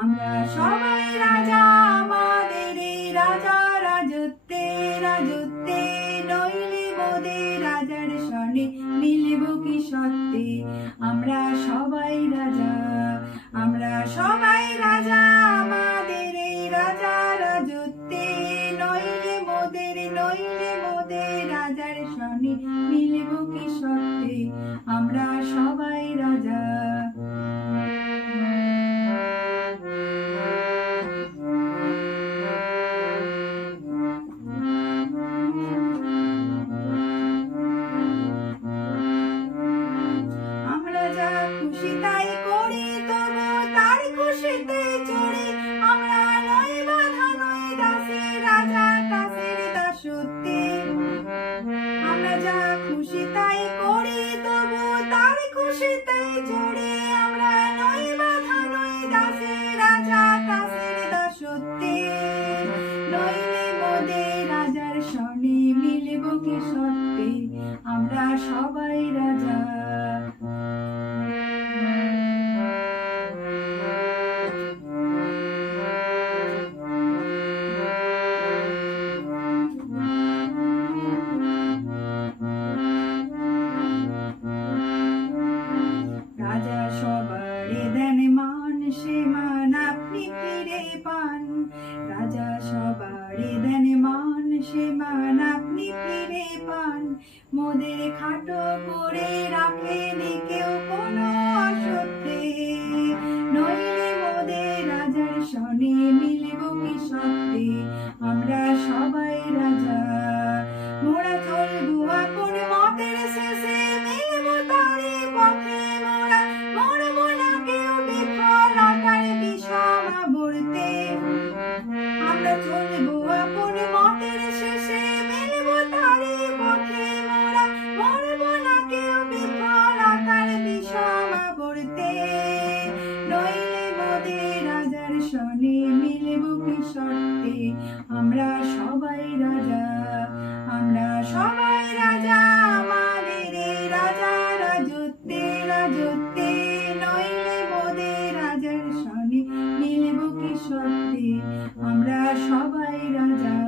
আমরা সবাই রাজা, আমাদের এই রাজা রাজত্বে রাজত্বে, নইলে মোদের রাজার সনে মিলব কি সত্যি। আমরা সবাই রাজা, আমরা সবাই রাজা, আমাদের এই রাজা রাজত্বে, নইলে মোদের রাজার সনে মিলব কি সত্যি। আমরা সবাই রাজা। খুশি তাই করি, তবু তার খুশিতে চড়ি। আমরা নই বাধা নই দাসী, রাজা দাসের দাসত্বে। আমরা যা খুশি তাই করি, তবু তার খুশিতে চড়ি। আমরা নই বাধা নই দাসী, রাজা দাসের দাসত্বে। নইলে মোদের রাজার সনে মিলব কি সত্যি। আমরা সবাই রাজা। রাজা সবারে দেন মান, সে মান আপনি ফিরে পান। রাজা সবারে দেন মান, সে মান আপনি ফিরে পান। মোদের খাটো করে রাখেনি কেউ কোনো অসত্যে। নইলে মোদের রাজার সনে মিলব কি সত্যি। আমরা সবাই রাজা। মোরা চলবো আপন মতের শেষে, মিলব তারই পথে। মোরা মরব না কেউ বিফলতার বিষম আবর্তে। আমরা চলবো আপন মতের শেষে, মিলব তারই পথে। মোরা মরব না কেউ বিফলতার বিষম আবর্তে। নইলে মোদের রাজার সনে মিলব কি সত্যি। আমরা সবাই রাজা, আমরা সবাই রাজা, আমাদের এই রাজা রাজত্বে রাজত্বে, নইলে মোদের রাজার সনে মিলব কি সত্যি। আমরা সবাই রাজা।